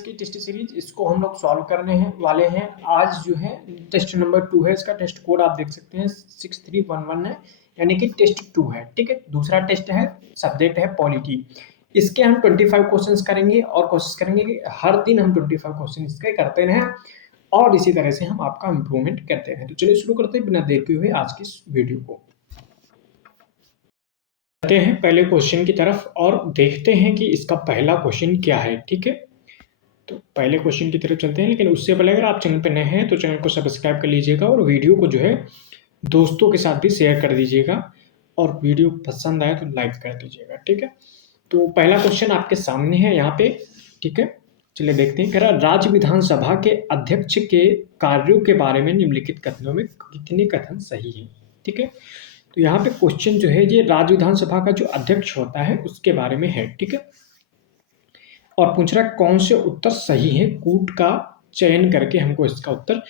GS की test series, इसको हम लोग सॉल्व करने हैं वाले हैं। आज जो है टेस्ट नंबर 2 है, इसका टेस्ट कोड आप देख सकते हैं 6311 है, यानी कि टेस्ट 2 है। ठीक है, दूसरा टेस्ट है, सब्जेक्ट है पॉलिटी। इसके हम 25 क्वेश्चंस करेंगे और कोशिश करेंगे कि हर दिन हम 25 क्वेश्चन इसके करते रहें और इसी तरह से हम आपका इम्प्रूवमेंट करते रहें। तो चलिए शुरू करते हैं बिना देर के हुए आज की इस वीडियो को। आते हैं पहले क्वेश्चन की तरफ और देखते हैं कि इसका पहला क्वेश्चन क्या है। ठीक है, तो पहले क्वेश्चन की तरफ चलते हैं, लेकिन उससे पहले अगर आप चैनल पर नए हैं तो चैनल को सब्सक्राइब कर लीजिएगा और वीडियो को जो है दोस्तों के साथ भी शेयर कर दीजिएगा और वीडियो पसंद आए तो लाइक कर दीजिएगा। ठीक है, तो पहला क्वेश्चन आपके सामने है यहाँ पे। ठीक है, चलिए देखते हैं। कह रहा राज्य विधानसभा के अध्यक्ष के कार्यों के बारे में निम्नलिखित कथनों में कितने कथन सही है। ठीक है, तो यहाँ पे क्वेश्चन जो है ये राज्य विधानसभा का जो अध्यक्ष होता है उसके बारे में है। ठीक है, और पूछ रहा है कौन से उत्तर सही है, कूट का चयन करके हमको इसका उत्तर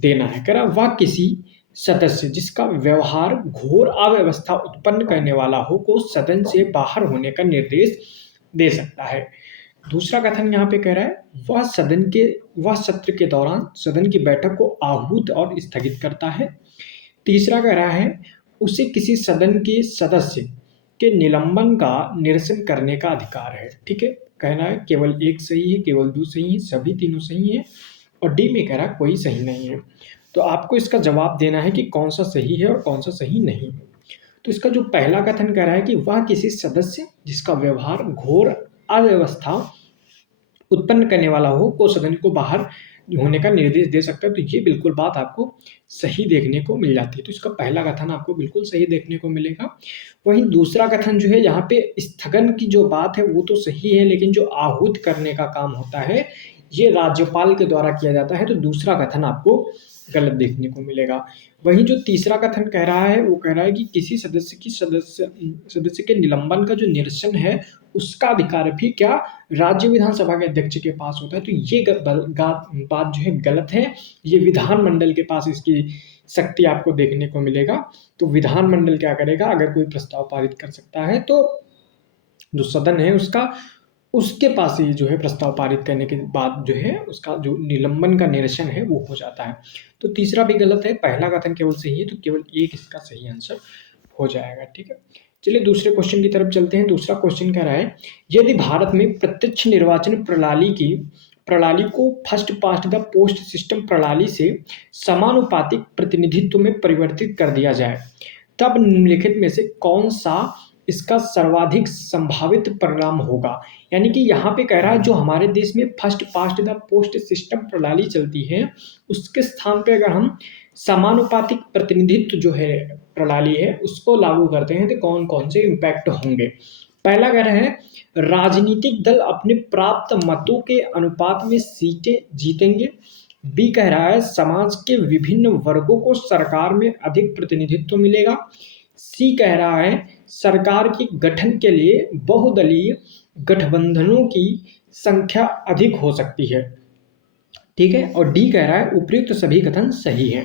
देना है। कह रहा वह किसी सदस्य जिसका व्यवहार घोर अव्यवस्था उत्पन्न करने वाला हो को सदन से बाहर होने का निर्देश दे सकता है। दूसरा कथन यहाँ पे कह रहा है वह सत्र के दौरान सदन की बैठक को आहूत और स्थगित करता है। तीसरा कह रहा है उसे किसी सदन के सदस्य के निलंबन का निरसन करने का अधिकार है। ठीक है, कहना है केवल एक सही है, केवल दो सही है, सभी तीनों सही है और डी में कह रहा है कोई सही नहीं है। तो आपको इसका जवाब देना है कि कौन सा सही है और कौन सा सही नहीं है। तो इसका जो पहला कथन कह रहा है कि वह किसी सदस्य जिसका व्यवहार घोर अव्यवस्था उत्पन्न करने वाला हो को सदन को बाहर होने का निर्देश दे सकता है, तो ये बिल्कुल बात आपको सही देखने को मिल जाती है। तो इसका पहला कथन आपको बिल्कुल सही देखने को मिलेगा। वहीं दूसरा कथन जो है यहाँ पे स्थगन की जो बात है वो तो सही है, लेकिन जो आहूत करने का काम होता है ये राज्यपाल के द्वारा किया जाता है, तो दूसरा कथन आपको गलत देखने को मिलेगा। वहीं जो तीसरा कथन कह रहा है वो कह रहा है कि किसी सदस्य के निलंबन का जो निरसन है उसका अधिकार भी क्या राज्य विधानसभा के अध्यक्ष के पास होता है, तो ये बात जो है गलत है। ये विधानमंडल के पास इसकी शक्ति आपको देखने को मिलेगा। तो विधानमंडल क्या करेगा, अगर कोई प्रस्ताव पारित कर सकता है तो जो सदन है उसके पास ही जो है प्रस्ताव पारित करने के बाद जो है उसका जो निलंबन का निरसन है वो हो जाता है। तो तीसरा भी गलत है, पहला कथन केवल सही है, तो केवल एक इसका सही आंसर हो जाएगा। ठीक है, चलिए दूसरे क्वेश्चन की तरफ चलते हैं। दूसरा क्वेश्चन कह रहा है यदि भारत में प्रत्यक्ष निर्वाचन प्रणाली को first past the post system प्रणाली से समानुपातिक प्रतिनिधित्व में परिवर्तित कर दिया जाए तब निम्नलिखित में से कौन सा इसका सर्वाधिक संभावित परिणाम होगा। यानी कि यहाँ पे कह रहा है जो हमारे देश में first past the post system प्रणाली चलती है उसके स्थान पे अगर हम समानुपातिक प्रतिनिधित्व जो है प्रणाली है उसको लागू करते हैं तो कौन कौन से इम्पैक्ट होंगे। पहला कह रहा है राजनीतिक दल अपने प्राप्त मतों के अनुपात में सीटें जीतेंगे। बी कह रहा है समाज के विभिन्न वर्गों को सरकार में अधिक प्रतिनिधित्व मिलेगा। सी कह रहा है सरकार के गठन के लिए बहुदलीय गठबंधनों की संख्या अधिक हो सकती है। ठीक है, और डी कह रहा है उपयुक्त सभी कथन सही है।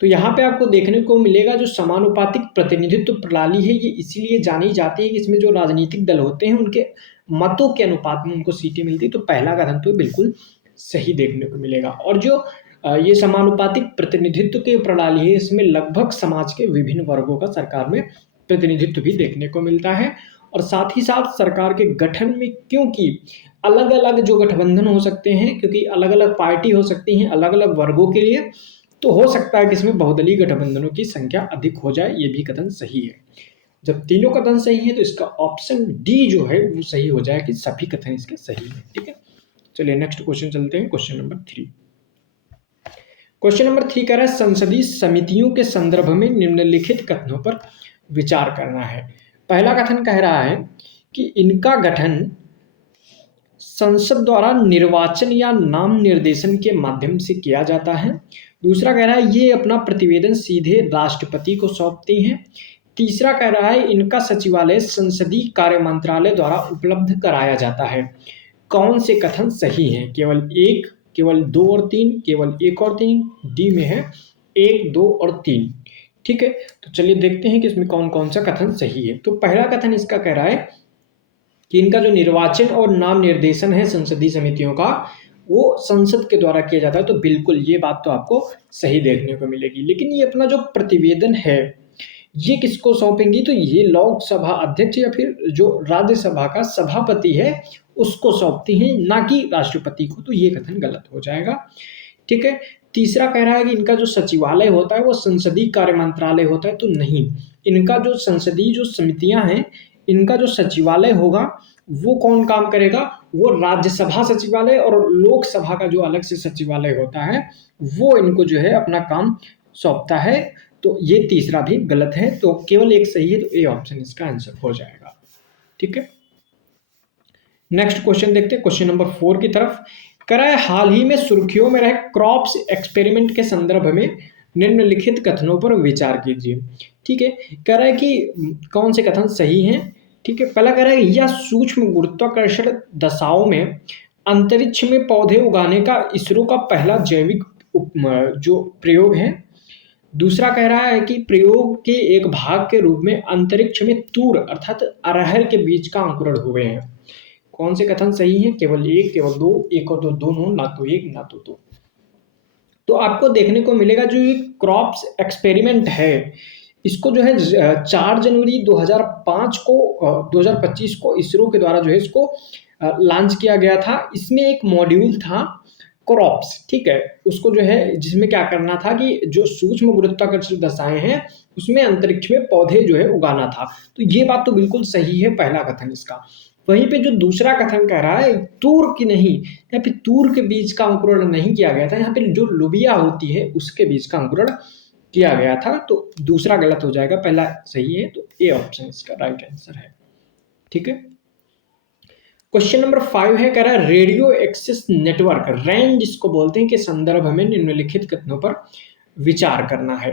तो यहाँ पे आपको देखने को मिलेगा जो समानुपातिक प्रतिनिधित्व प्रणाली है ये इसीलिए जानी जाती है कि इसमें जो राजनीतिक दल होते हैं उनके मतों के अनुपात में उनको सीटें मिलती है। तो पहला कथन तो बिल्कुल सही देखने को मिलेगा। और जो ये समानुपातिक प्रतिनिधित्व की प्रणाली है इसमें लगभग समाज के विभिन्न वर्गों का सरकार में प्रतिनिधित्व भी देखने को मिलता है। और साथ ही साथ सरकार के गठन में क्योंकि अलग अलग जो गठबंधन हो सकते हैं, क्योंकि अलग अलग पार्टी हो सकती हैं अलग अलग वर्गों के लिए, तो हो सकता है कि इसमें बहुदलीय गठबंधनों की संख्या अधिक हो जाए, ये भी कथन सही है। जब तीनों कथन सही है तो इसका ऑप्शन डी जो है वो सही हो जाए कि सभी कथन इसके सही है। ठीक है, चलिए नेक्स्ट क्वेश्चन चलते हैं, क्वेश्चन नंबर 3। क्वेश्चन नंबर 3 कह रहा है संसदीय समितियों के संदर्भ में निम्नलिखित कथनों पर विचार करना है। पहला कथन कह रहा है कि इनका गठन संसद द्वारा निर्वाचन या नाम निर्देशन के माध्यम से किया जाता है। दूसरा कह रहा है ये अपना प्रतिवेदन सीधे राष्ट्रपति को सौंपती हैं। तीसरा कह रहा है इनका सचिवालय संसदीय कार्य मंत्रालय द्वारा उपलब्ध कराया जाता है। कौन से कथन सही हैं? केवल एक, केवल 2 और 3, केवल 1 और 3, डी में है 1, 2 और 3। ठीक है, तो चलिए देखते हैं कि इसमें कौन कौन सा कथन सही है। तो पहला कथन इसका कह रहा है कि इनका जो निर्वाचन और नाम निर्देशन है संसदीय समितियों का वो संसद के द्वारा किया जाता है। तो बिल्कुल ये बात तो आपको सही देखने को मिलेगी। लेकिन ये अपना जो प्रतिवेदन है ये किसको सौंपेंगी, तो ये लोकसभा अध्यक्ष या फिर जो राज्यसभा का सभापति है उसको सौंपती हैं, ना कि राष्ट्रपति को। तो ये कथन गलत हो जाएगा। ठीक है। तीसरा कह रहा है कि इनका जो सचिवालय होता है वो संसदीय कार्य मंत्रालय होता है। तो नहीं, इनका जो संसदीय जो समितियां हैं इनका जो सचिवालय होगा वो कौन काम करेगा, वो राज्यसभा सचिवालय और लोकसभा का जो अलग से सचिवालय होता है वो इनको जो है अपना काम सौंपता है। तो ये तीसरा भी गलत है। तो केवल एक सही है, तो ए ऑप्शन इसका आंसर हो जाएगा। ठीक है। नेक्स्ट क्वेश्चन देखते हैं, क्वेश्चन नंबर 4 की तरफ। कह रहा है हाल ही में सुर्खियों में रहे क्रॉप्स एक्सपेरिमेंट के संदर्भ में निम्नलिखित कथनों पर विचार कीजिए। ठीक है। कह रहा है कि कौन से कथन सही हैं। ठीक है। पहला कह रहा है यह सूक्ष्म गुरुत्वाकर्षण दशाओं में अंतरिक्ष में पौधे उगाने का इसरो का पहला जैविक जो प्रयोग है। दूसरा कह रहा है कि प्रयोग के एक भाग के रूप में अंतरिक्ष में तूर अर्थात अरहर के बीज का अंकुरण हुए हैं। कौन से कथन सही हैं, केवल एक, केवल दो, एक और दो, दोनों, ना तो एक ना तो दो। तो आपको देखने को मिलेगा जो ये क्रॉप्स एक्सपेरिमेंट है इसको जो है 4 जनवरी 2005 को 2025 को इसरो के द्वारा जो है इसको लॉन्च किया गया था। इसमें एक मॉड्यूल था क्रॉप्स। ठीक है। उसको जो है जिसमें क्या करना था कि जो सूक्ष्म गुरुत्वाकर्षण दशाएं हैं उसमें अंतरिक्ष में पौधे जो है उगाना था। तो ये बात तो बिल्कुल सही है, पहला कथन इसका। वहीं पे जो दूसरा कथन कह रहा है तूर की नहीं, यहाँ पे तूर के बीज का अंकुरण नहीं किया गया था, यहाँ पे जो लोबिया होती है उसके बीज का अंकुरण किया गया था। तो दूसरा गलत हो जाएगा, पहला सही है। तो ए ऑप्शन इसका राइट आंसर है। ठीक है। क्वेश्चन नंबर 5 है, कह रहा है रेडियो एक्सेस नेटवर्क रैन जिसको बोलते हैं के संदर्भ में निम्नलिखित कथनों पर विचार करना है।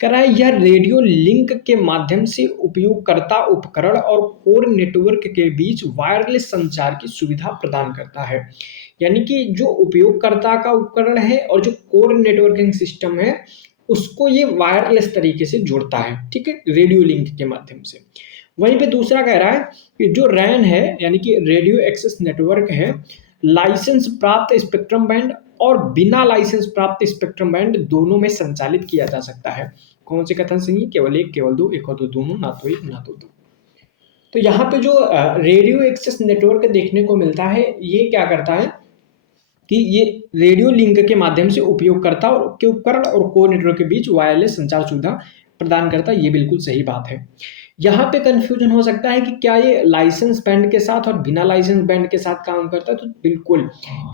कह रहा है यह रेडियो लिंक के माध्यम से उपयोगकर्ता उपकरण और कोर नेटवर्क के बीच वायरलेस संचार की सुविधा प्रदान करता है। यानी कि जो उपयोगकर्ता का उपकरण है और जो कोर नेटवर्किंग सिस्टम है उसको ये वायरलेस तरीके से जोड़ता है। ठीक है, रेडियो लिंक के माध्यम से। वहीं पे दूसरा कह रहा है कि जो रैन है यानी कि रेडियो एक्सेस नेटवर्क है, लाइसेंस प्राप्त स्पेक्ट्रम बैंड और बिना लाइसेंस प्राप्त स्पेक्ट्रम बैंड दोनों में संचालित किया जा सकता है। कौन से कथन सही है, केवल एक, केवल दो, एक और दो, दोनों, ना तो एक ना तो दो। तो यहाँ पे जो रेडियो एक्सेस नेटवर्क देखने को मिलता है ये क्या करता है कि ये रेडियो लिंक के माध्यम से उपयोगकर्ता के उपकरण और कोर नेटवर्क के बीच वायरलेस संचार सुविधा प्रदान करता है। ये बिल्कुल सही बात है। यहाँ पे कंफ्यूजन हो सकता है कि क्या ये लाइसेंस बैंड के साथ और बिना लाइसेंस बैंड के साथ काम करता है। तो बिल्कुल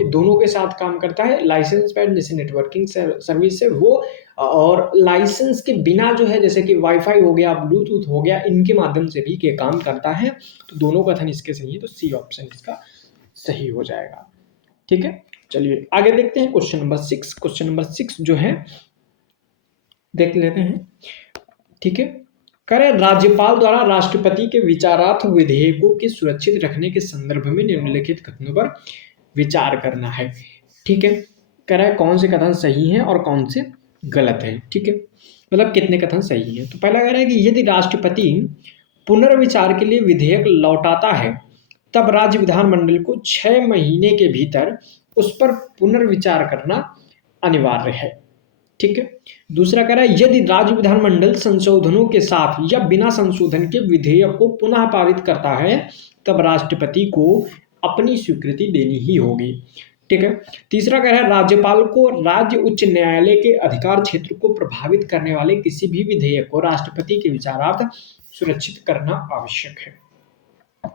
ये दोनों के साथ काम करता है। लाइसेंस बैंड जैसे नेटवर्किंग सर्विस है वो, और लाइसेंस के बिना जो है जैसे कि वाईफाई हो गया, ब्लूटूथ हो गया, इनके माध्यम से भी ये काम करता है। तो दोनों कथन इसके सही है। तो सी ऑप्शन इसका सही हो जाएगा। ठीक है, चलिए आगे देखते हैं क्वेश्चन नंबर 6। क्वेश्चन नंबर 6 जो है देख लेते हैं। ठीक है, करें राज्यपाल द्वारा राष्ट्रपति के विचारार्थ विधेयकों के सुरक्षित रखने के संदर्भ में निम्नलिखित कथनों पर विचार करना है। ठीक है, करें कौन से कथन सही हैं और कौन से गलत हैं। ठीक है, मतलब कितने कथन सही हैं। तो पहला कह रहा है कि यदि राष्ट्रपति पुनर्विचार के लिए विधेयक लौटाता है तब राज्य विधानमंडल को 6 महीने के भीतर उस पर पुनर्विचार करना अनिवार्य है। ठीक है। दूसरा कह रहा है यदि राज्य विधानमंडल संशोधनों के साथ या बिना संशोधन के विधेयक को पुनः पारित करता है तब राष्ट्रपति को अपनी स्वीकृति देनी ही होगी। ठीक है। तीसरा कह रहा है राज्यपाल को राज्य उच्च न्यायालय के अधिकार क्षेत्र को प्रभावित करने वाले किसी भी विधेयक को राष्ट्रपति के विचारार्थ सुरक्षित करना आवश्यक है।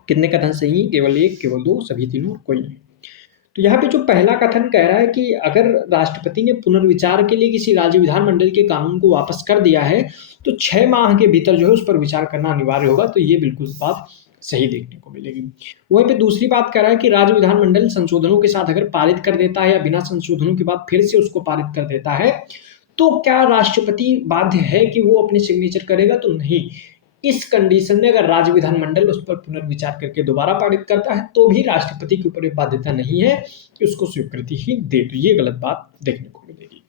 कितने कथन सही, केवल एक, केवल दो, सभी तीनों, कोई नहीं। तो यहाँ पे जो पहला कथन कह रहा है कि अगर राष्ट्रपति ने पुनर्विचार के लिए किसी राज्य विधानमंडल के कानून को वापस कर दिया है तो 6 माह के भीतर जो है उस पर विचार करना अनिवार्य होगा। तो ये बिल्कुल बात सही देखने को मिलेगी। वहीं पे दूसरी बात कह रहा है कि राज्य विधानमंडल संशोधनों के साथ अगर पारित कर देता है या बिना संशोधनों के बाद फिर से उसको पारित कर देता है तो क्या राष्ट्रपति बाध्य है कि वो अपने सिग्नेचर करेगा। तो नहीं, इस कंडीशन में अगर राज्य विधानमंडल उस पर पुनर्विचार करके दोबारा पारित करता है तो भी राष्ट्रपति के ऊपर एक बाध्यता नहीं है कि उसको स्वीकृति ही दे। तो ये गलत बात देखने को मिलेगी।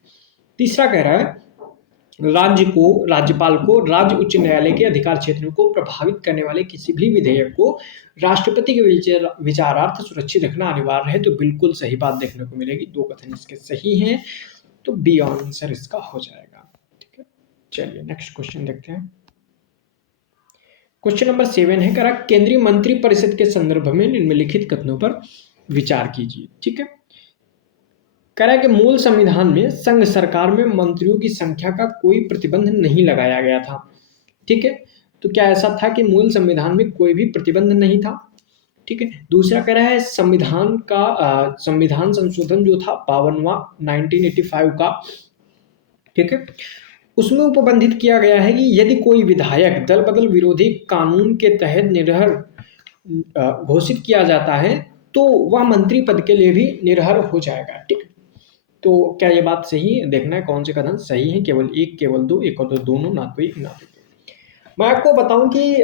तीसरा कह रहा है राज्यपाल को राज्य उच्च न्यायालय के अधिकार क्षेत्रों को प्रभावित करने वाले किसी भी विधेयक को राष्ट्रपति के विचारार्थ सुरक्षित रखना अनिवार्य है। तो बिल्कुल सही बात देखने को मिलेगी, दो कथन इसके सही हैं, तो बी आंसर इसका हो जाएगा। ठीक है, चलिए नेक्स्ट क्वेश्चन देखते हैं। क्वेश्चन नंबर 7 है, कह केंद्रीय मंत्रिपरिषद के संदर्भ में निम्नलिखित कथनों पर विचार कीजिए। ठीक है, कह रहा है कि मूल संविधान में संघ सरकार में मंत्रियों की संख्या का कोई प्रतिबंध नहीं लगाया गया था। ठीक है, तो क्या ऐसा था कि मूल संविधान में कोई भी प्रतिबंध नहीं था? ठीक है, दूसरा कह रहा है संविधान संशोधन जो था 52वां 1985 का, ठीक है, उसमें उपबंधित किया गया है कि यदि कोई विधायक दल बदल विरोधी कानून के तहत निरर्हर घोषित किया जाता है तो वह मंत्री पद के लिए भी निरर्हर हो जाएगा। ठीक, तो क्या ये बात सही है? देखना है कौन से कथन सही है, केवल एक, केवल दो, एक और दो, दोनों, ना तो एक ना तो दो। मैं आपको बताऊं कि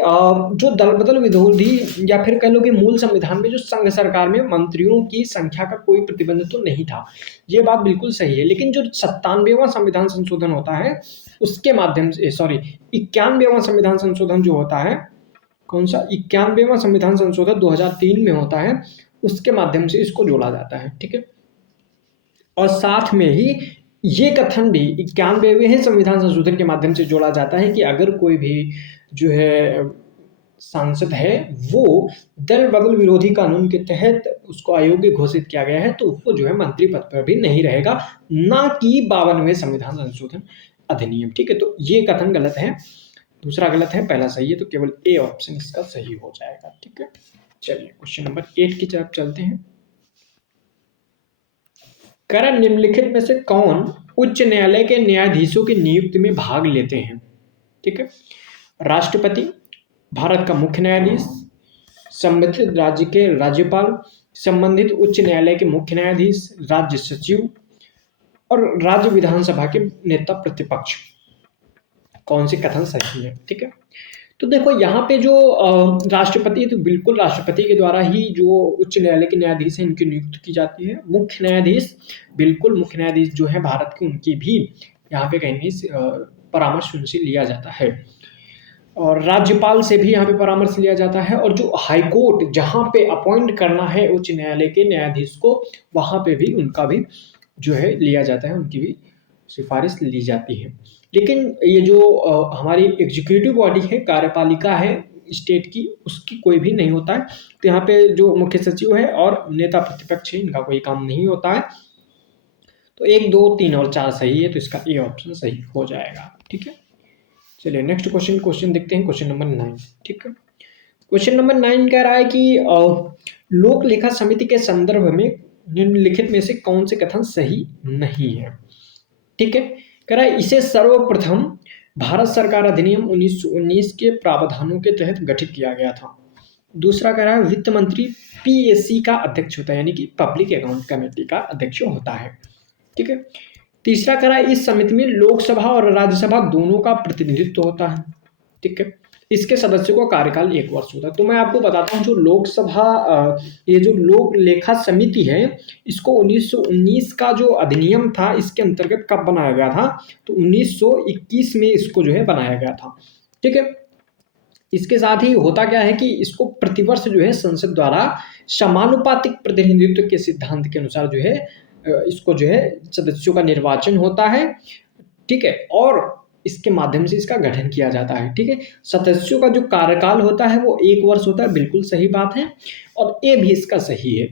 जो दल बदल विरोधी या फिर कह लो कि मूल संविधान में जो संघ सरकार में मंत्रियों की संख्या का कोई प्रतिबंध तो नहीं था, ये बात बिल्कुल सही है। लेकिन जो 97वां संविधान संशोधन होता है उसके माध्यम से, सॉरी 91वां संविधान संशोधन जो होता है, कौन सा 91वां संविधान संशोधन 2003 में होता है, उसके माध्यम से इसको जोड़ा जाता है। ठीक है, और साथ में ही ये कथन भी 91वें संविधान संशोधन के माध्यम से जोड़ा जाता है कि अगर कोई भी जो है सांसद है वो दल बदल विरोधी कानून के तहत उसको अयोग्य घोषित किया गया है तो वो जो है मंत्री पद पर भी नहीं रहेगा, ना कि 52वें संविधान संशोधन अधिनियम। ठीक है, तो ये कथन गलत है, दूसरा गलत है, पहला सही है, तो केवल ए ऑप्शन इसका सही हो जाएगा। ठीक है, चलिए क्वेश्चन नंबर 8 की तरफ चलते हैं। करण निम्नलिखित में से कौन उच्च न्यायालय के न्यायाधीशों की नियुक्ति में भाग लेते हैं? ठीक है, राष्ट्रपति, भारत का मुख्य न्यायाधीश, संबंधित राज्य के राज्यपाल, संबंधित उच्च न्यायालय के मुख्य न्यायाधीश, राज्य सचिव और राज्य विधानसभा के नेता प्रतिपक्ष। कौन से कथन सही है? ठीक है, तो देखो यहाँ पे जो राष्ट्रपति है तो बिल्कुल राष्ट्रपति के द्वारा ही जो उच्च न्यायालय के न्यायाधीश हैं इनकी नियुक्ति की जाती है। मुख्य न्यायाधीश, बिल्कुल मुख्य न्यायाधीश जो है भारत के, उनकी भी यहाँ पे कहीं परामर्श उनसे लिया जाता है, और राज्यपाल से भी यहाँ पे परामर्श लिया जाता है, और जो हाईकोर्ट जहाँ पे अपॉइंट करना है उच्च न्यायालय के न्यायाधीश को, वहाँ पे भी उनका भी जो है लिया जाता है, उनकी भी सिफारिश ली जाती है। लेकिन ये जो हमारी एग्जीक्यूटिव बॉडी है, कार्यपालिका है स्टेट की, उसकी कोई भी नहीं होता है। तो यहाँ पे जो मुख्य सचिव है और नेता प्रतिपक्ष है इनका कोई काम नहीं होता है। तो 1, 2, 3 और 4 सही है, तो इसका ए ऑप्शन सही हो जाएगा। ठीक है, चलिए नेक्स्ट क्वेश्चन देखते हैं, क्वेश्चन नंबर 9। ठीक है, क्वेश्चन नंबर 9 कह रहा है कि लोक लेखा समिति के संदर्भ में निम्नलिखित में से कौन से कथन सही नहीं है? ठीक है, कह रहा है इसे सर्वप्रथम भारत सरकार अधिनियम 1919 के प्रावधानों के तहत गठित किया गया था। दूसरा कह रहा है वित्त मंत्री पीएसी का अध्यक्ष होता है, यानी कि पब्लिक अकाउंट कमेटी का अध्यक्ष होता है। ठीक है, तीसरा कह रहा है इस समिति में लोकसभा और राज्यसभा दोनों का प्रतिनिधित्व होता है। ठीक है, इसके सदस्यों का कार्यकाल 1 वर्ष होता है। तो मैं आपको बताता हूँ जो लोकसभा ये जो लोक लेखा समिति है इसको 1919 का जो अधिनियम था इसके अंतर्गत कब बनाया गया था? तो 1921 में इसको जो है बनाया गया था। ठीक है, इसके साथ ही होता क्या है कि इसको प्रतिवर्ष जो है संसद द्वारा समानुपातिक प्रतिनिधित्व के सिद्धांत के अनुसार जो है इसको जो है सदस्यों का निर्वाचन होता है। ठीक है, और इसके माध्यम से इसका गठन किया जाता है। ठीक है, सदस्यों का जो कार्यकाल होता है वो 1 वर्ष होता है, बिल्कुल सही बात है, और ए भी इसका सही है।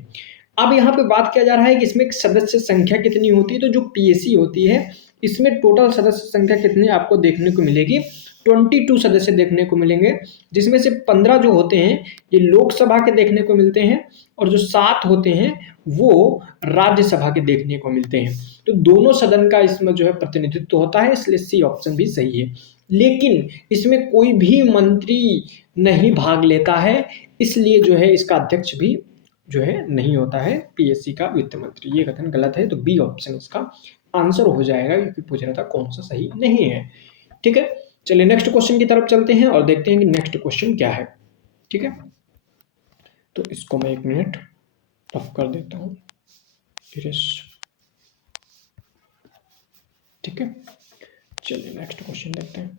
अब यहाँ पे बात किया जा रहा है कि इसमें सदस्य संख्या कितनी होती है, तो जो पीएसी होती है इसमें टोटल सदस्य संख्या कितनी आपको देखने को मिलेगी? 22 सदस्य देखने को मिलेंगे, जिसमें से 15 जो होते हैं ये लोकसभा के देखने को मिलते हैं, और जो 7 होते हैं वो राज्यसभा के देखने को मिलते हैं। तो दोनों सदन का इसमें जो है प्रतिनिधित्व होता है, इसलिए सी ऑप्शन भी सही है। लेकिन इसमें कोई भी मंत्री नहीं भाग लेता है, इसलिए जो है इसका अध्यक्ष भी जो है नहीं होता है पीएससी का वित्त मंत्री। ये कथन गलत है, तो बी ऑप्शन इसका आंसर हो जाएगा, क्योंकि पूछ रहा था कौन सा सही नहीं है। ठीक है, चलिए नेक्स्ट क्वेश्चन की तरफ चलते हैं और देखते हैं कि नेक्स्ट क्वेश्चन क्या है। ठीक है, तो इसको मैं 1 मिनट रफ कर देता हूँ। ठीक है, चलिए नेक्स्ट क्वेश्चन देखते हैं।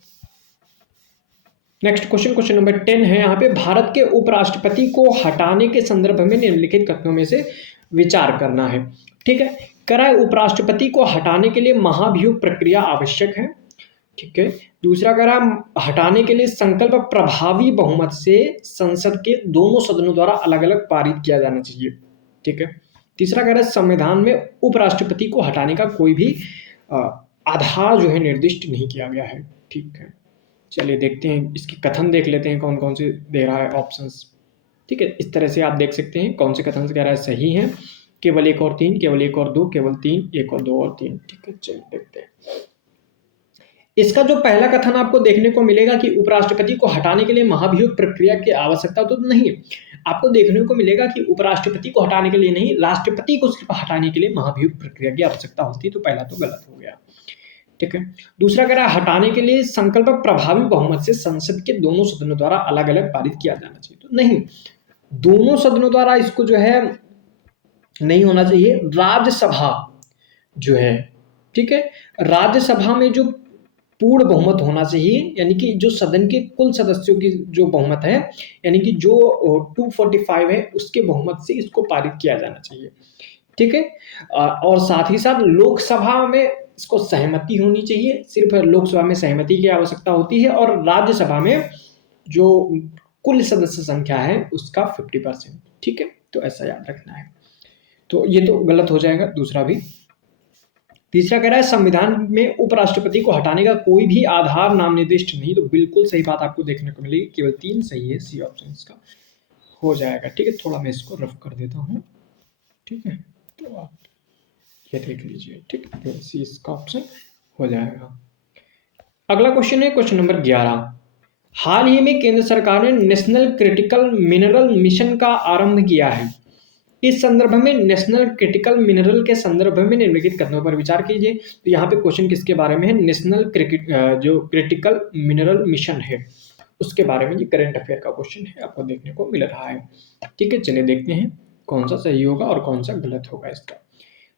नेक्स्ट क्वेश्चन नंबर 10 है यहाँ पे, भारत के उपराष्ट्रपति को हटाने के संदर्भ में निम्नलिखित कथनों में से विचार करना है। ठीक है, करा है उपराष्ट्रपति को हटाने के लिए महाभियोग प्रक्रिया आवश्यक है। ठीक है, दूसरा करा हटाने के लिए संकल्प प्रभावी बहुमत से संसद के दोनों सदनों द्वारा अलग अलग पारित किया जाना चाहिए। ठीक है, तीसरा कह रहा है संविधान में उपराष्ट्रपति को हटाने का कोई भी आधार जो है निर्दिष्ट नहीं किया गया है। ठीक है, चलिए देखते हैं इसके कथन देख लेते हैं कौन कौन से दे रहा है ऑप्शंस। ठीक है, इस तरह से आप देख सकते हैं कौन से कथन से कह रहा है सही है, केवल 1 और 3, केवल 1 और 2, केवल 3, 1 और 2 और 3। ठीक है, चलिए देखते हैं। इसका जो पहला कथन आपको देखने को मिलेगा कि उपराष्ट्रपति को हटाने के लिए महाभियोग प्रक्रिया की आवश्यकता तो नहीं है। आपको देखने को मिलेगा कि उपराष्ट्रपति को हटाने के लिए नहीं, राष्ट्रपति को सिर्फ हटाने के लिए महाभियोग प्रक्रिया की आवश्यकता होती है, तो पहला तो गलत हो गया। ठीक है, दूसरा कह रहा है हटाने के लिए संकल्प प्रभावी बहुमत से संसद के दोनों सदनों द्वारा अलग अलग पारित किया जाना चाहिए, तो नहीं, दोनों सदनों द्वारा इसको जो है नहीं होना चाहिए। राज्यसभा जो है, ठीक है, राज्यसभा में जो पूर्ण बहुमत होना चाहिए, यानी कि जो सदन के कुल सदस्यों की जो बहुमत है, यानी कि जो 245 है उसके बहुमत से इसको पारित किया जाना चाहिए। ठीक है, और साथ ही साथ लोकसभा में इसको सहमति होनी चाहिए, सिर्फ लोकसभा में सहमति की आवश्यकता होती है, और राज्यसभा में जो कुल सदस्य संख्या है उसका 50%। ठीक है, तो ऐसा याद रखना है। तो ये तो गलत हो जाएगा दूसरा भी। तीसरा कह रहा है संविधान में उपराष्ट्रपति को हटाने का कोई भी आधार नाम निर्दिष्ट नहीं, तो बिल्कुल सही बात आपको देखने को मिलेगी, केवल 3 सही है, सी ऑप्शन इसका हो जाएगा। ठीक है, थोड़ा मैं इसको रफ कर देता हूँ। ठीक है, तो आप ये देख लीजिए। ठीक है, सी इसका ऑप्शन हो जाएगा। अगला क्वेश्चन है क्वेश्चन नंबर 11। हाल ही में केंद्र सरकार ने नेशनल क्रिटिकल मिनरल मिशन का आरंभ किया है। इस संदर्भ में नेशनल क्रिटिकल मिनरल के संदर्भ में निम्नलिखित कथनों पर विचार कीजिए। तो यहाँ पे क्वेश्चन किसके बारे में है, नेशनल जो क्रिटिकल मिनरल मिशन है उसके बारे में, ये करंट अफेयर का क्वेश्चन है, आपको देखने को मिल रहा है। ठीक है, चलिए देखते हैं कौन सा सही होगा और कौन सा गलत होगा इसका।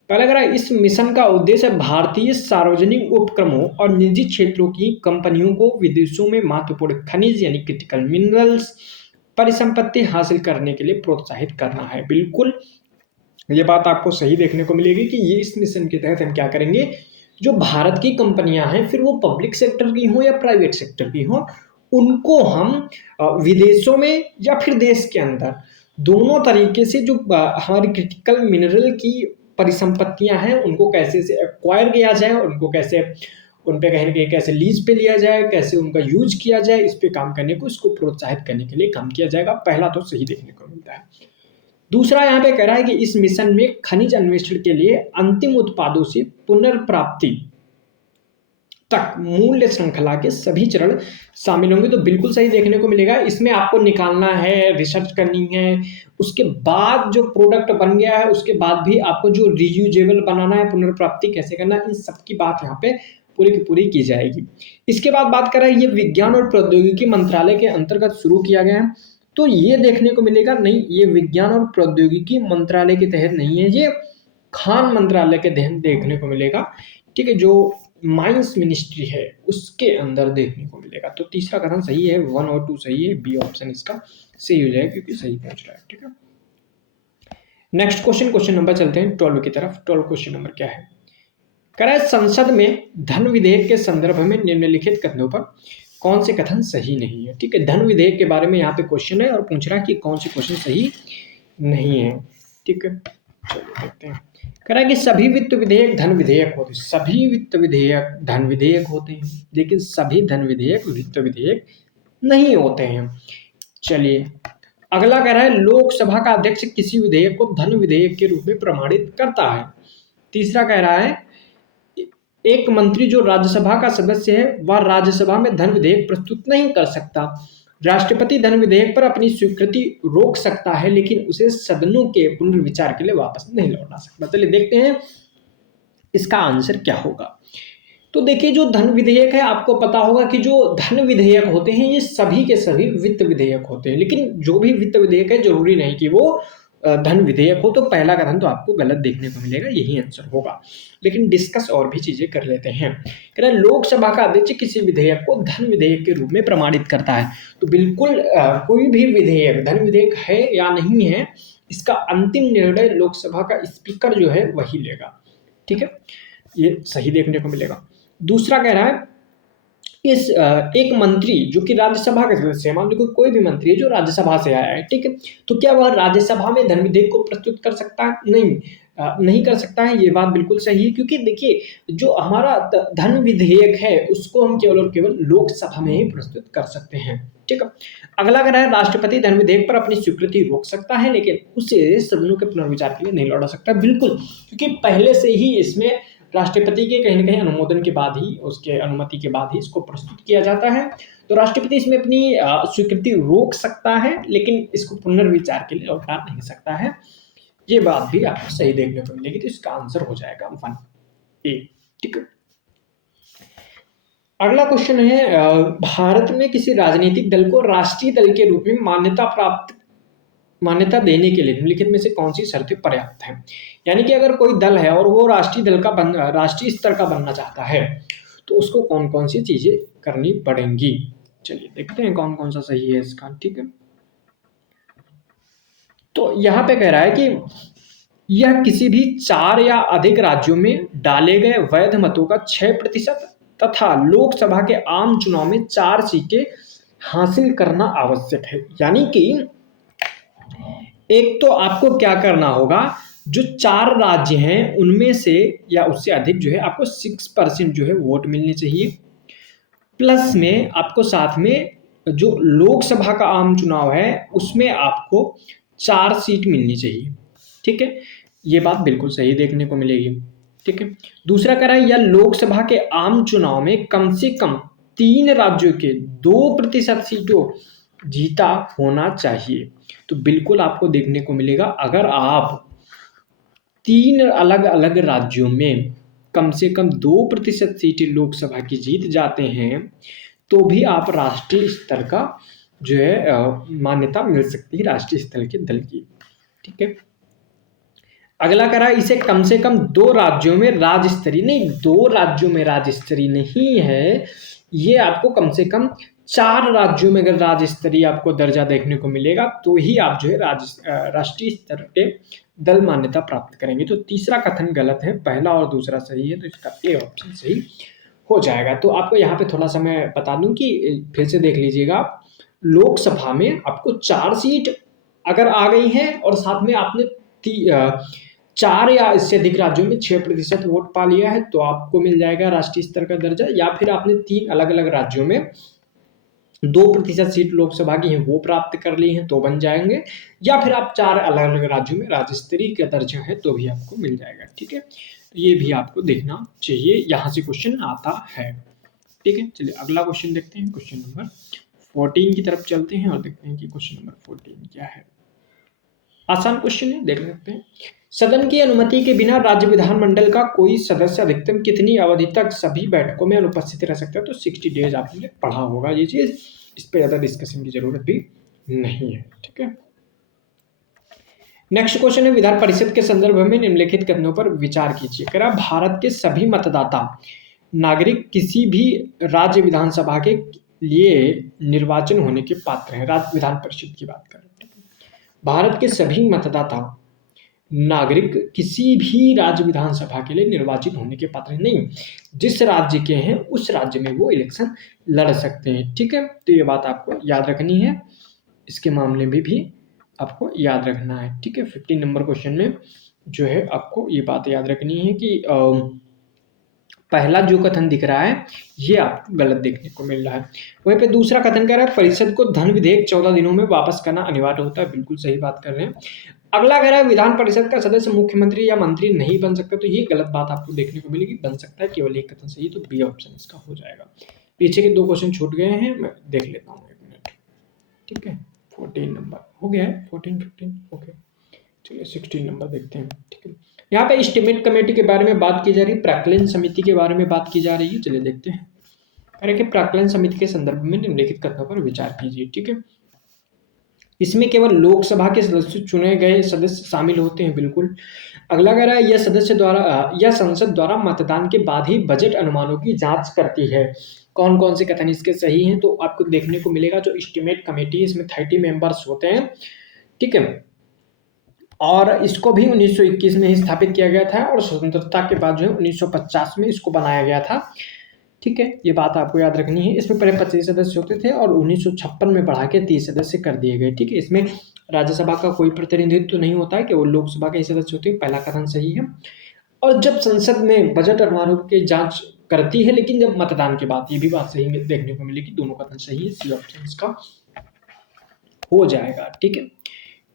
पहला कह रहा है इस मिशन का उद्देश्य भारतीय सार्वजनिक उपक्रमों और निजी क्षेत्रों की कंपनियों को विदेशों में महत्वपूर्ण खनिज यानी क्रिटिकल मिनरल्स परिसंपत्ति हासिल करने के लिए प्रोत्साहित करना है। बिल्कुल ये बात आपको सही देखने को मिलेगी कि ये इस मिशन के तहत हम क्या करेंगे, जो भारत की कंपनियां हैं, फिर वो पब्लिक सेक्टर की हो या प्राइवेट सेक्टर की हो, उनको हम विदेशों में या फिर देश के अंदर दोनों तरीके से जो हमारी क्रिटिकल मिनरल की परिसंपत्तियां हैं उनको कैसे से एक्वायर किया जाए, उनको कैसे उन पे कहीं कैसे लीज पे लिया जाए, कैसे उनका यूज किया जाए, इस पे काम करने को, इसको प्रोत्साहित करने के लिए काम किया जाएगा। पहला तो सही देखने को मिलता है। दूसरा यहाँ पे कह रहा है कि इस मिशन में खनिज अन्वेषण के लिए अंतिम उत्पादों से पुनर्प्राप्ति तक मूल्य श्रृंखला के सभी चरण शामिल होंगे, तो बिल्कुल सही देखने को मिलेगा। इसमें आपको निकालना है, रिसर्च करनी है, उसके बाद जो प्रोडक्ट बन गया है उसके बाद भी आपको जो रीयूजेबल बनाना है, पुनर्प्राप्ति कैसे करना है, इन सब की बात यहाँ पे पूरी की पूरी की जाएगी। इसके बाद बात करें, ये विज्ञान और प्रौद्योगिकी मंत्रालय के अंतर्गत शुरू किया गया है, तो ये देखने को मिलेगा नहीं, ये विज्ञान और प्रौद्योगिकी मंत्रालय के तहत नहीं है, ये खान मंत्रालय के तहत देखने को मिलेगा। ठीक है, जो माइंस मिनिस्ट्री है उसके अंदर देखने को मिलेगा। तो तीसरा कथन सही है, 1 और 2 सही है, बी ऑप्शन इसका सही हो जाएगा क्योंकि सही पहुंच रहा है। ठीक है, नेक्स्ट क्वेश्चन नंबर चलते हैं 12 की तरफ। 12 क्वेश्चन नंबर क्या है, कह रहा है संसद में धन विधेयक के संदर्भ में निम्नलिखित कथनों पर कौन से कथन सही नहीं है। ठीक है, धन विधेयक के बारे में यहाँ पे क्वेश्चन है और पूछ रहा है कि कौन से क्वेश्चन सही नहीं है। ठीक है, चलिए देखते हैं। कह रहा है कि सभी वित्त विधेयक धन विधेयक होते हैं, सभी वित्त विधेयक धन विधेयक होते हैं, लेकिन सभी धन विधेयक वित्त विधेयक नहीं होते हैं। चलिए अगला कह रहा है लोकसभा का अध्यक्ष किसी विधेयक को धन विधेयक के रूप में प्रमाणित करता है। तीसरा कह रहा है एक मंत्री जो राज्यसभा का सदस्य है वह राज्यसभा में धन विधेयक प्रस्तुत नहीं कर सकता। राष्ट्रपति धन विधेयक पर अपनी स्वीकृति रोक सकता है लेकिन उसे सदनों के पुनर्विचार के लिए वापस नहीं लौटा सकता। चलिए देखते हैं इसका आंसर क्या होगा। तो देखिए जो धन विधेयक है, आपको पता होगा कि जो धन विधेयक होते हैं ये सभी के सभी वित्त विधेयक होते हैं, लेकिन जो भी वित्त विधेयक है जरूरी नहीं कि वो धन विधेयक हो, तो पहला कथन तो आपको गलत देखने को मिलेगा, यही आंसर होगा। लेकिन डिस्कस और भी चीजें कर लेते हैं। कह रहा है लोकसभा का अध्यक्ष किसी विधेयक को धन विधेयक के रूप में प्रमाणित करता है। तो बिल्कुल कोई भी विधेयक धन विधेयक है या नहीं है, इसका अंतिम निर्णय लोकसभा का स्पीकर जो है वही लेगा। ठीक है, ये सही देखने को मिलेगा। दूसरा कह रहा है एक मंत्री जो कि राज्यसभा का सदस्य है, मान लो कोई भी मंत्री है जो राज्यसभा से आया है, ठीक है, तो क्या वह राज्यसभा में धन विधेयक को प्रस्तुत कर सकता है? नहीं कर सकता है। ये बात बिल्कुल सही है, क्योंकि देखिए जो हमारा धन विधेयक है उसको हम केवल और केवल लोकसभा में ही प्रस्तुत कर सकते हैं। ठीक है, अगला कह रहा है राष्ट्रपति धन विधेयक पर अपनी स्वीकृति रोक सकता है, लेकिन उसे सदनों के पुनर्विचार के लिए नहीं लौटा सकता। बिल्कुल, क्योंकि पहले से ही इसमें राष्ट्रपति के कहीं न कहीं अनुमोदन के बाद ही, उसके अनुमति के बाद ही इसको प्रस्तुत किया जाता है। तो राष्ट्रपति इसमें अपनी स्वीकृति रोक सकता है, लेकिन इसको पुनर्विचार के लिए लौटा नहीं सकता है। ये बात भी आपको सही देखने को मिलेगी, तो इसका आंसर हो जाएगा 1A। ठीक है, अगला क्वेश्चन है भारत में किसी राजनीतिक दल को राष्ट्रीय दल के रूप में मान्यता देने के लिए निम्नलिखित में से कौन सी शर्तें पर्याप्त हैं? यानी कि अगर कोई दल है और वो राष्ट्रीय स्तर का बनना चाहता है, तो उसको कौन कौन सी चीजें करनी पड़ेंगी। चलिए देखते हैं कौन कौन सा सही है इसका। ठीक है, तो यहाँ पे कह रहा है कि यह किसी भी 4 या अधिक राज्यों में डाले गए वैध मतों का 6% तथा लोकसभा के आम चुनाव में 4 सीटें हासिल करना आवश्यक है। यानी कि एक तो आपको क्या करना होगा, जो 4 राज्य हैं उनमें से या उससे अधिक जो है आपको 6% जो है वोट मिलने चाहिए, प्लस में आपको साथ में जो लोकसभा का आम चुनाव है उसमें आपको 4 सीट मिलनी चाहिए। ठीक है, ये बात बिल्कुल सही देखने को मिलेगी। ठीक है, दूसरा कह रहा है या लोकसभा के आम चुनाव में कम से कम 3 राज्यों के 2% सीटों जीता होना चाहिए। तो बिल्कुल आपको देखने को मिलेगा, अगर आप 3 अलग अलग राज्यों में कम से कम 2% सीटें लोकसभा की जीत जाते हैं, तो भी आप राष्ट्रीय स्तर का जो है मान्यता मिल सकती है राष्ट्रीय स्तर के दल की। ठीक है, अगला करा इसे कम से कम 2 राज्यों में राज्य स्तरीय नहीं, 2 राज्यों में राज्य स्तरीय नहीं है, ये आपको कम से कम 4 राज्यों में अगर राज्य स्तरीय आपको दर्जा देखने को मिलेगा, तो ही आप जो है राष्ट्रीय स्तर के दल मान्यता प्राप्त करेंगे। तो तीसरा कथन गलत है, पहला और दूसरा सही है, तो इसका ए ऑप्शन सही हो जाएगा। तो आपको यहाँ पे थोड़ा सा मैं बता दूं कि फिर से देख लीजिएगा, लोकसभा में आपको 4 सीट अगर आ गई है और साथ में आपने 4 या इससे अधिक राज्यों में 6% वोट पा लिया है, तो आपको मिल जाएगा राष्ट्रीय स्तर का दर्जा। या फिर आपने 3 अलग अलग राज्यों में 2% सीट लोकसभा की हैं वो प्राप्त कर ली हैं, तो बन जाएंगे। या फिर आप 4 अलग अलग राज्यों में राज्य स्तरीय का दर्जा है, तो भी आपको मिल जाएगा। ठीक है, तो ये भी आपको देखना चाहिए, यहाँ से क्वेश्चन आता है। ठीक है, चलिए अगला क्वेश्चन देखते हैं, क्वेश्चन नंबर 14 की तरफ चलते हैं और देखते हैं कि क्वेश्चन नंबर 14 क्या है। आसान क्वेश्चन है, देख सकते हैं। सदन की अनुमति के बिना राज्य विधानमंडल का कोई सदस्य अधिकतम कितनी अवधि तक सभी बैठकों में अनुपस्थित रह सकता है? तो 60 डेज आपने पढ़ा होगा ये चीज, इस पर ज्यादा डिस्कशन की जरूरत भी नहीं है। ठीक है, नेक्स्ट क्वेश्चन है विधान परिषद के संदर्भ में निम्नलिखित कथनों पर विचार कीजिए। कह रहा भारत के सभी मतदाता नागरिक किसी भी राज्य विधानसभा के लिए निर्वाचन होने के पात्र हैं। राज्य विधान परिषद की बात करें, भारत के सभी मतदाता नागरिक किसी भी राज्य विधानसभा के लिए निर्वाचित होने के पात्र नहीं, जिस राज्य के हैं उस राज्य में वो इलेक्शन लड़ सकते हैं। ठीक है, तो ये बात आपको याद रखनी है, इसके मामले में भी आपको याद रखना है। ठीक है, 15 नंबर क्वेश्चन में जो है आपको ये बात याद रखनी है कि पहला जो कथन दिख रहा है ये आपको गलत देखने को मिल रहा है। वहीं पे दूसरा कथन कह रहा है परिषद को धन विधेयक 14 दिनों में वापस करना अनिवार्य होता है। बिल्कुल सही बात कर रहे हैं। अगला कह रहा है विधान परिषद का सदस्य मुख्यमंत्री या मंत्री नहीं बन सकता, तो ये गलत बात आपको देखने को मिलेगी, बन सकता है केवल एक कथन सही, तो बी ऑप्शन इसका हो जाएगा। पीछे के 2 क्वेश्चन छूट गए हैं, मैं देख लेता हूँ 1 मिनट। ठीक है, 14 नंबर हो गया है, 14 15 ओके, चलिए 16 नंबर देखते हैं। ठीक है, यहाँ पे एस्टीमेट कमेटी के बारे में बात की जा रही है, प्राक्कलन समिति के बारे में बात की जा रही है। चलिए देखते हैं। कह रहे कि प्राक्कलन समिति के संदर्भ में निम्नलिखित कथनों पर विचार कीजिए। ठीक है, इसमें केवल लोकसभा के सदस्य चुने गए सदस्य शामिल होते हैं, बिल्कुल। अगला कह रहा है यह सदस्य द्वारा या संसद द्वारा मतदान के बाद ही बजट अनुमानों की जांच करती है। कौन कौन से कथन इसके सही हैं, तो आपको देखने को मिलेगा जो एस्टीमेट कमेटी है इसमें 30 मेंबर्स होते हैं, ठीक है। और इसको भी 1921 में ही स्थापित किया गया था और स्वतंत्रता के बाद जो है 1950 में इसको बनाया गया था, ठीक है। ये बात आपको याद रखनी है। इसमें पहले 25 सदस्य होते थे और 1956 में बढ़ा के 30 सदस्य कर दिए गए, ठीक है। इसमें राज्यसभा का कोई प्रतिनिधित्व तो नहीं होता है कि वो लोकसभा के ही सदस्य होते हैं, पहला कथन सही है। और जब संसद में बजट अनुमानों की जांच करती है, लेकिन जब मतदान के बाद, ये भी बात सही देखने को मिलेगी, दोनों कथन सही है, सी ऑप्शन इसका हो जाएगा, ठीक है।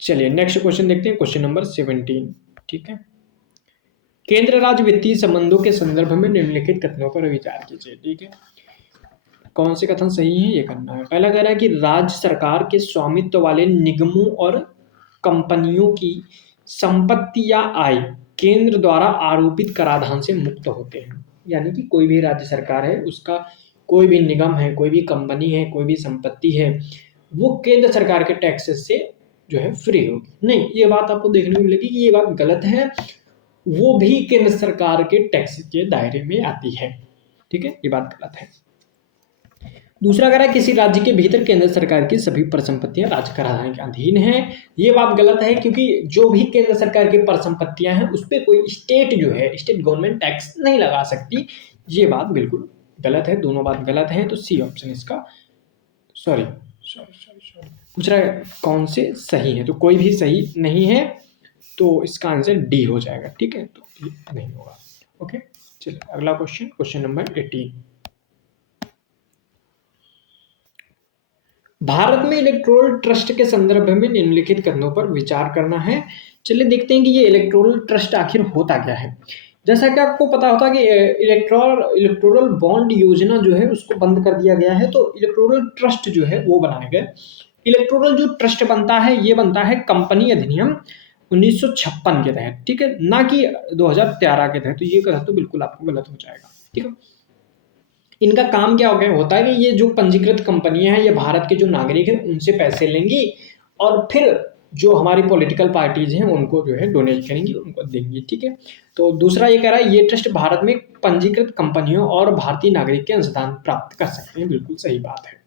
चलिए नेक्स्ट क्वेश्चन देखते हैं, क्वेश्चन नंबर 17, ठीक है। केंद्र राज्य वित्तीय संबंधों के संदर्भ में निम्नलिखित कथनों पर विचार कीजिए, ठीक है। कौन से कथन सही है ये करना है। पहला कह रहा है कि राज्य सरकार के स्वामित्व वाले निगमों और कंपनियों की संपत्ति या आय केंद्र द्वारा आरोपित कराधान से मुक्त होते हैं। यानी कि कोई भी राज्य सरकार है, उसका कोई भी निगम है, कोई भी कंपनी है, कोई भी संपत्ति है, वो केंद्र सरकार के टैक्सेस से जो है फ्री होगी। नहीं, ये बात आपको देखने को मिलेगी कि ये बात गलत है, वो भी केंद्र सरकार के टैक्स के दायरे में आती है, ठीक है, ये बात गलत है। दूसरा कह रहा है किसी राज्य के भीतर केंद्र सरकार की सभी परिसंपत्तियां राज्य कराधान के अधीन हैं। ये बात गलत है, क्योंकि जो भी केंद्र सरकार की परिसंपत्तियां हैं उस पर कोई स्टेट जो है, स्टेट गवर्नमेंट टैक्स नहीं लगा सकती। ये बात बिल्कुल गलत है, दोनों बात गलत है। तो सी ऑप्शन इसका सॉरी पूछ रहा है कौन से सही है, तो कोई भी सही नहीं है, तो इसका आंसर डी हो जाएगा, ठीक है। तो ये नहीं होगा, ओके। चलिए अगला क्वेश्चन, क्वेश्चन नंबर 18। भारत में इलेक्टोरल ट्रस्ट के संदर्भ में निम्नलिखित कथनों पर विचार करना है। चलिए देखते हैं कि ये इलेक्टोरल ट्रस्ट आखिर होता क्या है। जैसा कि आपको पता होता कि इलेक्टोरल बॉन्ड योजना जो है उसको बंद कर दिया गया है, तो इलेक्टोरल ट्रस्ट जो है वो बनाए गए। इलेक्टोरल जो ट्रस्ट बनता है ये बनता है कंपनी अधिनियम 1956 के तहत, ठीक है, ना कि 2013 के तहत। तो ये कथन तो बिल्कुल आपको गलत हो जाएगा, ठीक है। इनका काम क्या होता है कि ये जो पंजीकृत कंपनियां हैं, ये भारत के जो नागरिक हैं उनसे पैसे लेंगी और फिर जो हमारी पॉलिटिकल पार्टीज हैं उनको जो है डोनेट करेंगी, उनको देंगी, ठीक है। तो दूसरा ये कह रहा है ये ट्रस्ट भारत में पंजीकृत कंपनियों और भारतीय नागरिक के अंशदान प्राप्त कर सकते हैं, बिल्कुल सही बात है।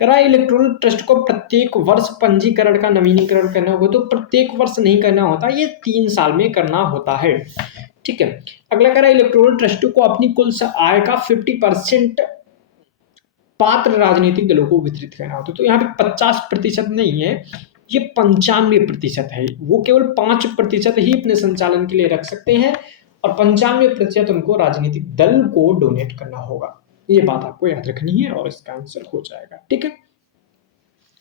कह रहा है इलेक्टोरल ट्रस्ट को प्रत्येक वर्ष पंजीकरण का नवीनीकरण करना होगा, तो प्रत्येक वर्ष नहीं करना होता, ये 3 साल में करना होता है, ठीक है। अगला कह रहा है इलेक्टोरल ट्रस्ट को अपनी कुल आय का 50% पात्र राजनीतिक दलों को वितरित करना होता है। तो यहाँ पे 50% नहीं है, ये 95% है। वो केवल 5% ही अपने संचालन के लिए रख सकते हैं और 95% उनको राजनीतिक दल को डोनेट करना होगा। ये बात आपको याद रखनी है और इसका आंसर हो जाएगा, ठीक है।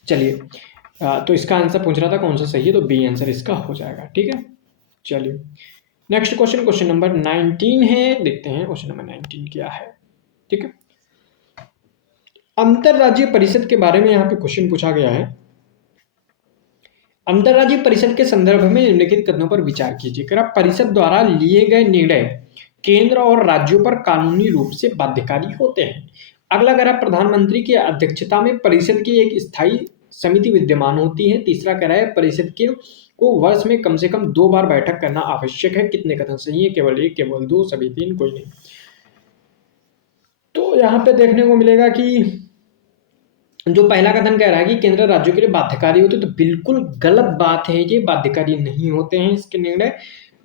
चलिए तो इसका आंसर पूछ रहा था कौन सा सही है, तो बी आंसर इसका हो जाएगा, ठीक है। चलिए नेक्स्ट क्वेश्चन, क्वेश्चन नंबर 19 है, देखते हैं क्वेश्चन नंबर 19 क्या है, ठीक है। अंतरराज्यीय परिषद के बारे में यहाँ पे क्वेश्चन पूछा गया है। अंतरराज्यीय परिषद के संदर्भ में निम्नलिखित कथनों पर विचार कीजिए। कह रहा परिषद द्वारा लिए गए निर्णय केंद्र और राज्यों पर कानूनी रूप से बाध्यकारी होते हैं। अगला कह रहा प्रधानमंत्री की अध्यक्षता में परिषद की एक स्थायी समिति विद्यमान होती है। तीसरा कह रहा है परिषद के को वर्ष में कम से कम 2 बार बैठक करना आवश्यक है। कितने कथन सही है, केवल 1, केवल 2, सभी 3, कोई नहीं। तो यहाँ पे देखने को मिलेगा कि जो पहला कथन कह रहा है कि केंद्र राज्यों के लिए बाध्यकारी होते, तो बिल्कुल गलत बात है, ये बाध्यकारी नहीं होते हैं। इसके निर्णय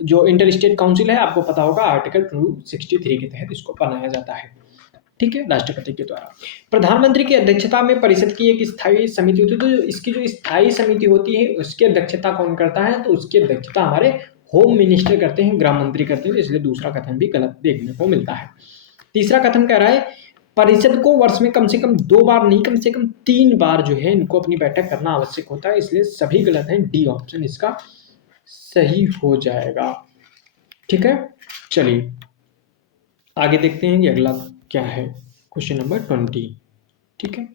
जो इंटर स्टेट काउंसिल है, आपको पता होगा आर्टिकल 263 के तहत इसको बनाया जाता है, ठीक है, राष्ट्रपति के द्वारा। प्रधानमंत्री की अध्यक्षता में परिषद की एक स्थायी समिति होती है। तो इसकी जो स्थायी समिति होती है उसकी अध्यक्षता कौन करता है, तो उसकी अध्यक्षता हमारे होम मिनिस्टर करते हैं, गृह मंत्री करते हैं, इसलिए दूसरा कथन भी गलत देखने को मिलता है। तीसरा कथन कह रहा है परिषद को वर्ष में कम से कम 2 बार नहीं, कम से कम 3 बार जो है इनको अपनी बैठक करना आवश्यक होता है, इसलिए सभी गलत हैं। डी ऑप्शन इसका सही हो जाएगा, ठीक है। चलिए आगे देखते हैं कि अगला क्या है, क्वेश्चन नंबर 20, ठीक है।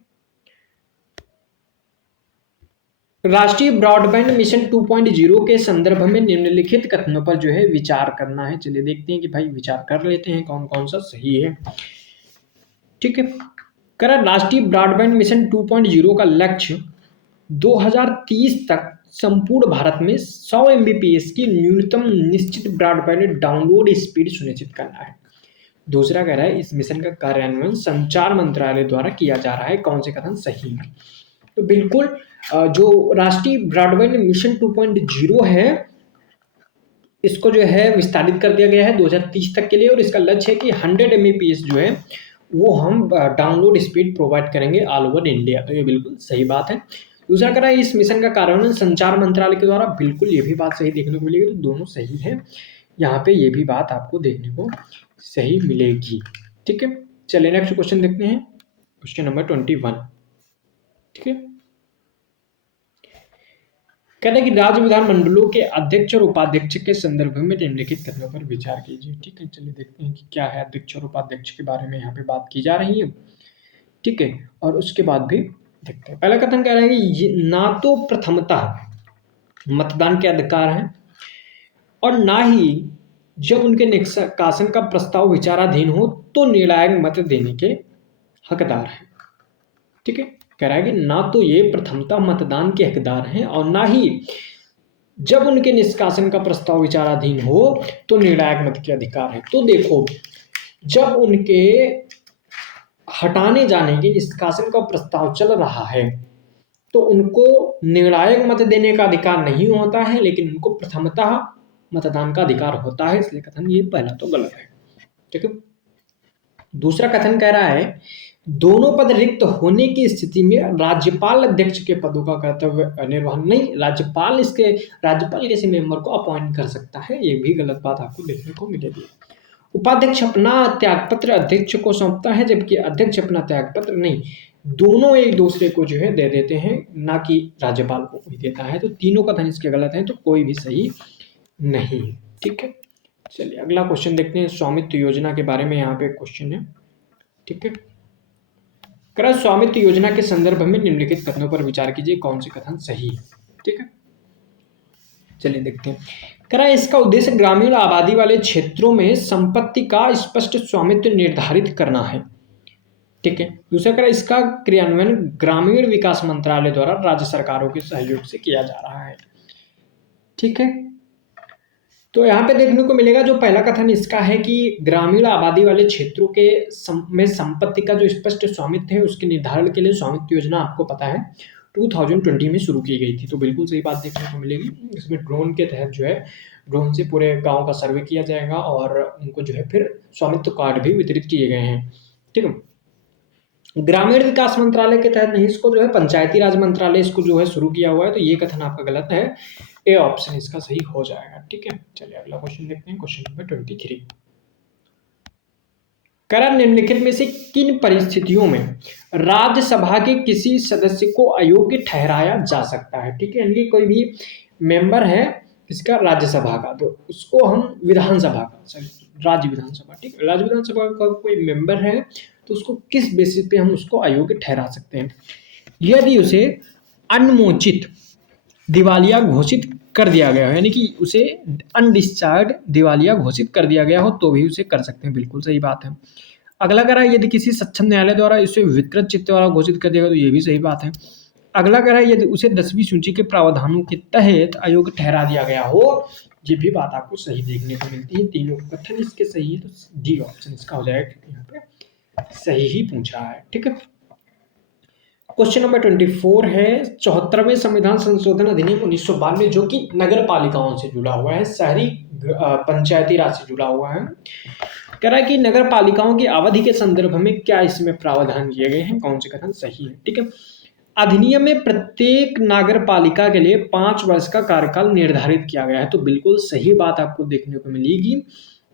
राष्ट्रीय ब्रॉडबैंड मिशन 2.0 के संदर्भ में निम्नलिखित कथनों पर जो है विचार करना है। चलिए देखते हैं कि भाई विचार कर लेते हैं कौन कौन सा सही है, ठीक है। राष्ट्रीय ब्रॉडबैंड मिशन 2.0 का लक्ष्य 2030 तक संपूर्ण भारत में 100 एमबीपीएस की न्यूनतम निश्चित ब्रॉडबैंड डाउनलोड स्पीड सुनिश्चित करना है। दूसरा कह रहा है इस मिशन का कार्यान्वयन संचार मंत्रालय द्वारा किया जा रहा है, कौन से कथन सही है? तो बिल्कुल जो राष्ट्रीय ब्रॉडबैंड मिशन 2.0 है, इसको जो है विस्तारित कर दिया गया है 2030 तक के लिए, और इसका लक्ष्य है कि 100 एमबीपीएस जो है वो हम डाउनलोड स्पीड प्रोवाइड करेंगे ऑल ओवर इंडिया। तो ये बिल्कुल सही बात है। दूसरा कह रहा है इस मिशन का कार्यान्वयन संचार मंत्रालय के द्वारा, बिल्कुल ये भी बात सही देखने को मिलेगी। तो दोनों सही है, यहाँ पे ये भी बात आपको देखने को सही मिलेगी। ठीक है, चलिए नेक्स्ट क्वेश्चन देखते हैं, क्वेश्चन नंबर 21। ठीक है, कहते हैं कि राज्य विधानमंडलों के अध्यक्ष और उपाध्यक्ष के संदर्भ में निम्नलिखित कथनों पर विचार कीजिए। ठीक है, चलिए देखते हैं कि क्या है। अध्यक्ष और उपाध्यक्ष के बारे में यहाँ पे बात की जा रही है। ठीक है, और उसके बाद भी देखते हैं। पहला कथन कह रहा है कि ना तो प्रथमतः मतदान के अधिकार हैं और ना ही जब उनके निष्कासन का प्रस्ताव विचाराधीन हो तो निर्णायक मत देने के हकदार हैं। ठीक है, कह रहा है कि ना तो ये प्रथमतः मतदान के हकदार हैं और ना ही जब उनके निष्कासन का प्रस्ताव विचाराधीन हो तो निर्णायक मत के अधिकार है। तो देखो, जब उनके हटाने जाने के निष्कासन का प्रस्ताव चल रहा है तो उनको निर्णायक मत देने का अधिकार नहीं होता है, लेकिन उनको प्रथमतः मतदान का अधिकार होता है। इसलिए कथन ये पहला तो गलत है। ठीक है, दूसरा कथन कह रहा है दोनों पद रिक्त होने की स्थिति में राज्यपाल अध्यक्ष के पदों का कर्तव्य निर्वहन नहीं, राज्यपाल किसी मेंबर को अपॉइंट कर सकता है। ये भी गलत बात आपको देखने को मिलेगी। उपाध्यक्ष अपना त्यागपत्र अध्यक्ष को सौंपता है, जबकि अध्यक्ष अपना त्यागपत्र नहीं, दोनों एक दूसरे को जो है दे देते हैं, ना कि राज्यपाल को कोई देता है। तो तीनों कथन इसके गलत हैं, तो कोई भी सही नहीं है। ठीक है, चलिए अगला क्वेश्चन देखते हैं। स्वामित्व योजना के बारे में यहाँ पे क्वेश्चन है। ठीक है, करा स्वामित्व योजना के संदर्भ में निम्नलिखित कथनों पर विचार कीजिए, कौन से कथन सही है। ठीक है, चलिए देखते हैं। करा इसका उद्देश्य ग्रामीण आबादी वाले क्षेत्रों में संपत्ति का स्पष्ट स्वामित्व निर्धारित करना है। ठीक है, दूसरा करा इसका क्रियान्वयन ग्रामीण विकास मंत्रालय द्वारा राज्य सरकारों के सहयोग से किया जा रहा है। ठीक है, तो यहाँ पे देखने को मिलेगा जो पहला कथन इसका है कि ग्रामीण आबादी वाले क्षेत्रों के में संपत्ति का जो स्पष्ट स्वामित्व है उसके निर्धारण के लिए स्वामित्व योजना आपको पता है 2020 में शुरू की गई थी। तो बिल्कुल सही बात देखने को मिलेगी। इसमें ड्रोन के तहत जो है ड्रोन से पूरे गांव का सर्वे किया जाएगा और उनको जो है फिर स्वामित्व कार्ड भी वितरित किए गए हैं। ठीक है, ग्रामीण विकास मंत्रालय के तहत नहीं, इसको जो है पंचायती राज मंत्रालय इसको जो है शुरू किया हुआ है। तो ये कथन आपका गलत है, ए ऑप्शन इसका सही हो जाएगा। ठीक है, चलिए अगला क्वेश्चन देखते हैं, क्वेश्चन नंबर 23। करा निम्नलिखित में से किन परिस्थितियों में राज्यसभा के किसी सदस्य को अयोग्य ठहराया जा सकता है। ठीक है, यानी कोई भी मेंबर है इसका राज्यसभा का, तो उसको हम विधानसभा का, राज्य विधानसभा, ठीक है, राज्य विधानसभा का कोई मेंबर है तो उसको किस बेसिस पे हम उसको अयोग्य ठहरा सकते हैं? यदि उसे अनमोचित दिवालिया घोषित कर दिया गया हो, यानी कि उसे अनडिस्चार्ज दिवालिया घोषित कर दिया गया हो तो भी उसे कर सकते हैं। बिल्कुल सही बात है। अगला कह रहा है यदि किसी सक्षम न्यायालय द्वारा इसे विकृत चित्त वाला घोषित कर दिया गया तो ये भी सही बात है। अगला कह रहा है यदि उसे 10वीं सूची के प्रावधानों के तहत अयोग्य ठहरा दिया गया हो, ये भी बात आपको सही देखने को मिलती है। तीनों कथन इसके सही है, तो डी ऑप्शन इसका हो जाएगा, क्योंकि यहाँ पे सही ही पूछा है। ठीक है, क्वेश्चन नंबर 24 है 74वें संविधान संशोधन अधिनियम 1992 जो कि नगर पालिकाओं से जुड़ा हुआ है, शहरी पंचायती राज से जुड़ा हुआ है। कह रहा है कि नगर पालिकाओं की अवधि के संदर्भ में क्या इसमें प्रावधान किए गए हैं, कौन से कथन सही है। ठीक है, अधिनियम में प्रत्येक नगर पालिका के लिए 5 वर्ष का कार्यकाल निर्धारित किया गया है। तो बिल्कुल सही बात आपको देखने को मिलेगी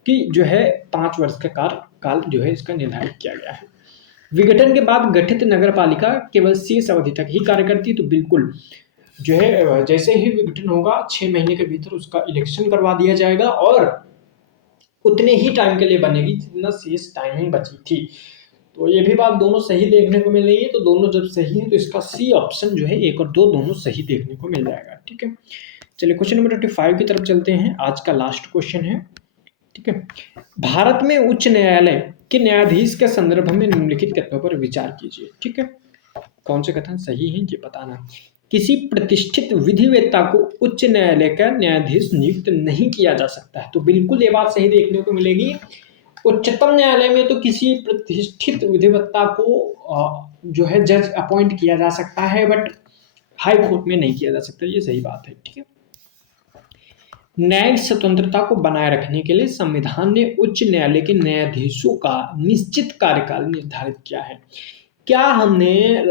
कि जो है 5 वर्ष का कार्यकाल जो है इसका निर्धारित किया गया है। विघटन के बाद गठित नगर पालिका केवल शेष अवधि तक ही कार्य करती, तो बिल्कुल जो है जैसे ही विघटन होगा 6 महीने के भीतर उसका इलेक्शन करवा दिया जाएगा और उतने ही टाइम के लिए बनेगी जितना शेष टाइमिंग बची थी। तो ये भी बात दोनों सही देखने को मिल रही है। तो दोनों जब सही है तो इसका सी ऑप्शन जो है 1 और 2 दोनों सही देखने को मिल जाएगा। ठीक है, चलिए क्वेश्चन नंबर 25 की तरफ चलते हैं। आज का लास्ट क्वेश्चन है। ठीक है, भारत में उच्च न्यायालय के न्यायाधीश के संदर्भ में निम्नलिखित कथनों पर विचार कीजिए। ठीक है, कौन से कथन सही हैं ये बताना। किसी प्रतिष्ठित विधिवेत्ता को उच्च न्यायालय का न्यायाधीश नियुक्त नहीं किया जा सकता है। तो बिल्कुल ये बात सही देखने को मिलेगी। उच्चतम न्यायालय में तो किसी प्रतिष्ठित विधिवेत्ता को जो है जज अपॉइंट किया जा सकता है, बट हाई कोर्ट में नहीं किया जा सकता। ये सही बात है, ठीक है। न्यायिक स्वतंत्रता को बनाए रखने के लिए संविधान ने उच्च न्यायालय के न्यायाधीशों का निश्चित कार्यकाल निर्धारित किया है। क्या हमने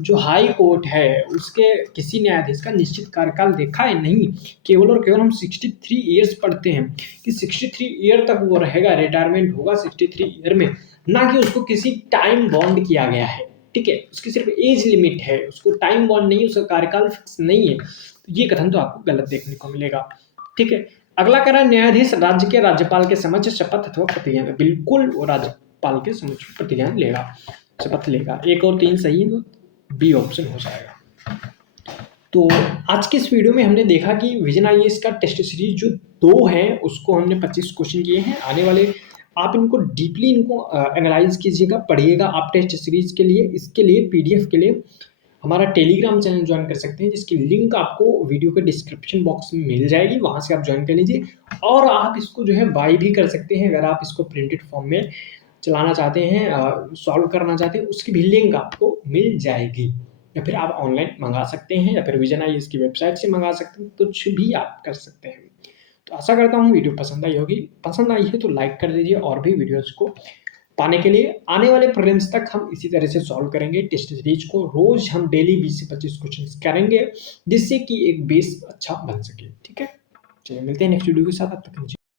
जो हाई कोर्ट है उसके किसी न्यायाधीश का निश्चित कार्यकाल देखा है? नहीं। केवल और केवल हम 63 ईयर्स पढ़ते हैं कि 63 ईयर तक वो रहेगा, रिटायरमेंट होगा 63 ईयर में, ना कि उसको किसी टाइम बॉन्ड किया गया है, ठीक है। उसकी सिर्फ एज लिमिट है, उसको टाइम बॉन्ड नहीं, उसका कार्यकाल फिक्स नहीं है। तो ये कथन तो आपको गलत देखने को मिलेगा, ठीक है। अगला कह रहा है न्यायाधीश राज्य के राज्यपाल के समक्ष शपथ अथवा प्रतिज्ञा में। बिल्कुल वो राज्यपाल के समक्ष प्रतिज्ञा लेगा, शपथ लेगा। 1 और 3 सही है, तो बी ऑप्शन हो जाएगा। तो आज के इस वीडियो में हमने देखा कि विजन आईएएस का टेस्ट सीरीज जो 2 है उसको हमने 25 क्वेश्चन किए हैं। आने वाले आप इनको डीपली एनालाइज कीजिएगा, पढ़िएगा आप टेस्ट सीरीज के लिए। इसके लिए पीडीएफ के लिए हमारा टेलीग्राम चैनल ज्वाइन कर सकते हैं, जिसकी लिंक आपको वीडियो के डिस्क्रिप्शन बॉक्स में मिल जाएगी, वहाँ से आप ज्वाइन कर लीजिए। और आप इसको जो है बाय भी कर सकते हैं, अगर आप इसको प्रिंटेड फॉर्म में चलाना चाहते हैं, सॉल्व करना चाहते हैं, उसकी भी लिंक आपको मिल जाएगी। या फिर आप ऑनलाइन मंगा सकते हैं, या फिर विजन आईएएस की वेबसाइट से मंगा सकते हैं, कुछ भी आप कर सकते हैं। तो आशा करता हूँ वीडियो पसंद आई होगी। पसंद आई है तो लाइक कर दीजिए, और भी वीडियोज़ को पाने के लिए आने वाले प्रीलिम्स तक हम इसी तरह से सॉल्व करेंगे टेस्ट सीरीज को। रोज हम डेली 20 से 25 क्वेश्चन करेंगे, जिससे कि एक बेस अच्छा बन सके, ठीक है। चलिए मिलते हैं नेक्स्ट वीडियो के साथ, अब तक